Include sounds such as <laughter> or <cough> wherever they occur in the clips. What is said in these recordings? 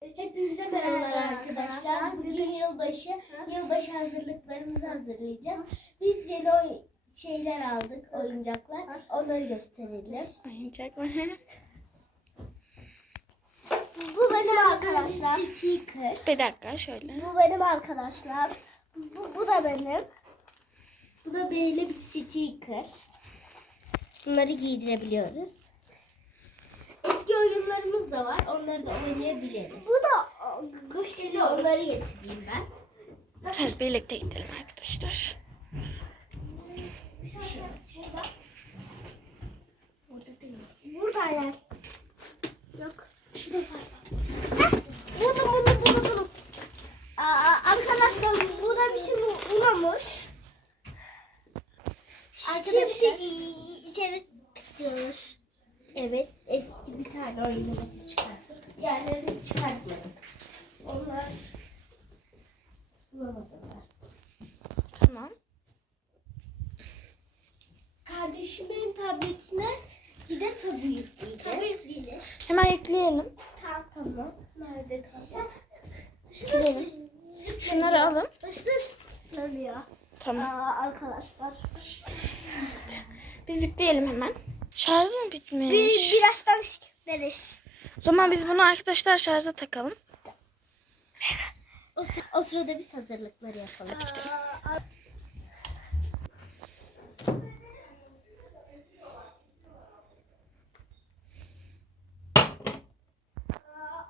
Hepinize merhabalar arkadaşlar. Bugün yılbaşı, yılbaşı hazırlıklarımızı hazırlayacağız. Biz yeni oy şeyler aldık, oyuncaklar. Onları gösterelim. Oyuncak mı? Bu benim arkadaşlar. Sticker. Bir dakika şöyle. Bu benim arkadaşlar. Bu, bu da benim. Bu da böyle bir sticker. Bunları giydirebiliyoruz. Oyunlarımız da var. Onları da oynayabiliriz. Bu da Şimdi onları getireyim ben. Hadi birlikte gidelim arkadaşlar. Şurada. Burada değil. Burada yer. Yok. Şurada var. Heh, Buldum buldum buldum buldum. Aa, arkadaşlar bu da bir şey unamış. Arkadaşlar. Şimdi içeri gidiyoruz. Evet oyunumuz çıkarttık. Diğerlerini çıkartmadık. Onlar bulamadılar. Tamam. Kardeşimin tabletine bir de tabu yükleyeceğiz. Tabu yükleyeceğiz. Hemen yükleyelim. Tamam tamam. Nerede? Yükleyelim. Şunları alın. Nerede ya? Tamam. Aa, arkadaşlar. Biz yükleyelim hemen. Şarj mı bitmiş? Bir, birazdan yükleriz. O zaman biz bunu arkadaşlar şarja takalım. O, sı- o sırada biz hazırlıkları yapalım. Hadi gidelim.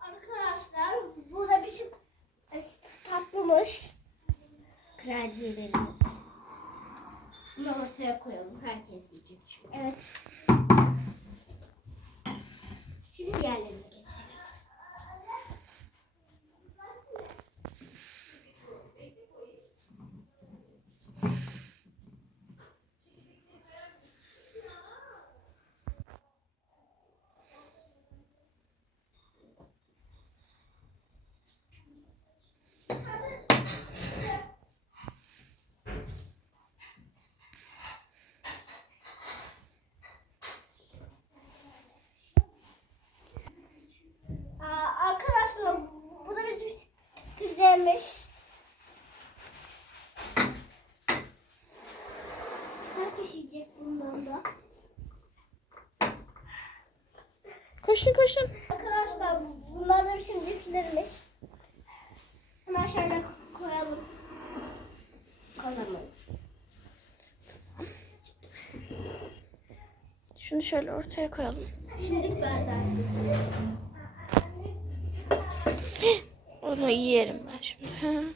Arkadaşlar burada bir şey tatlımış. Kurabiyelerimiz. Bunu ortaya koyalım. Herkes yiyecek çünkü. Evet. Şimdi diğerlerini getiriyoruz. Aa, arkadaşlar bu da bizim kızlarmış. Herkes yiyecek bundan da. Koşun koşun. Arkadaşlar bunlar da bizim cipslerimiz. Hemen şöyle koyalım. Kolamız. Şunu şöyle ortaya koyalım. Şimdi bardak getirelim. Onu yiyelim ben şimdi. <laughs>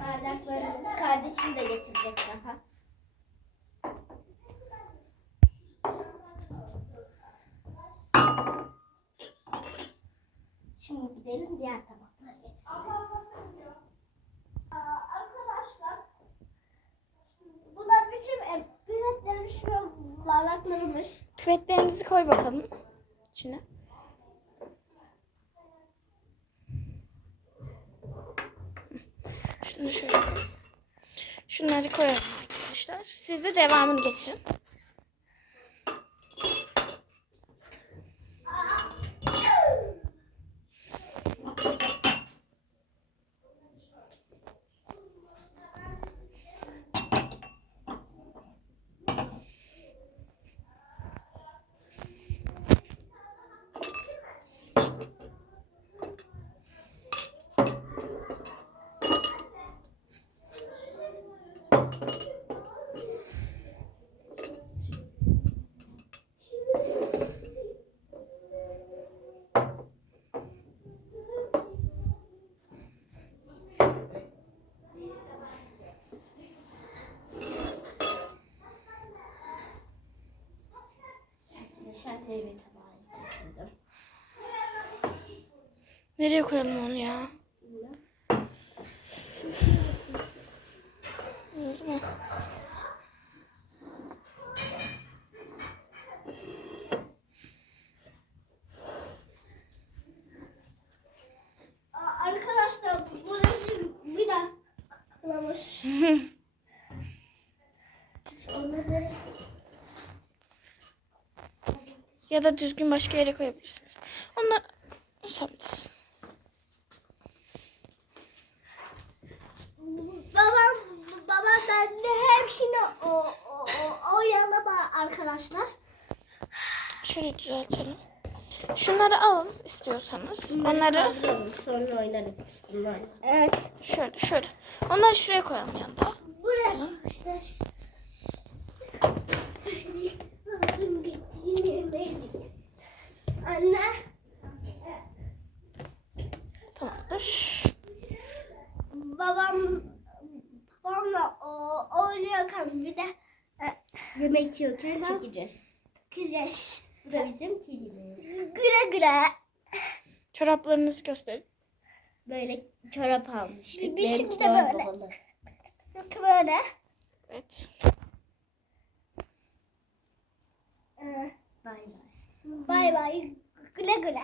Bardaklarımız kardeşim de getirecek daha. Şimdi gidelim diğer tabakları getirelim. Arkadaşlar bunlar bütün büyüklerimiz ve bardaklarımız. Küvetlerimizi koy bakalım içine. Şunu şöyle. Şunları koyalım arkadaşlar. Siz de devamını getirin. Arkadaşlar meyve tabağı getirdim. Nereye koyalım onu ya? Oldu mu? Arkadaşlar bu da bizim bir daha kılamış. Onları Ya da düzgün başka yere koyabilirsiniz. Onlar sen bilirsin. Babam babam ben de hepsini o, o, o, oyalama arkadaşlar. Şöyle düzeltelim. Şunları alın istiyorsanız. Onları sonra oynarız biz. Evet. şöyle şöyle. Onları şuraya koyalım yanında. Buraya Tamam. arkadaşlar. Anne. Tamamdır. Babam babamla o, oynuyorken bir de e, yemek yiyorken çekeceğiz. Kızış. Bu da bizim kedimiz. Güle güle. Çoraplarınızı gösterin. Böyle çorap almıştık. Biz Benim şimdi de çorap böyle. Böyle. Evet. Bay bay. Bay bay. Güle güle.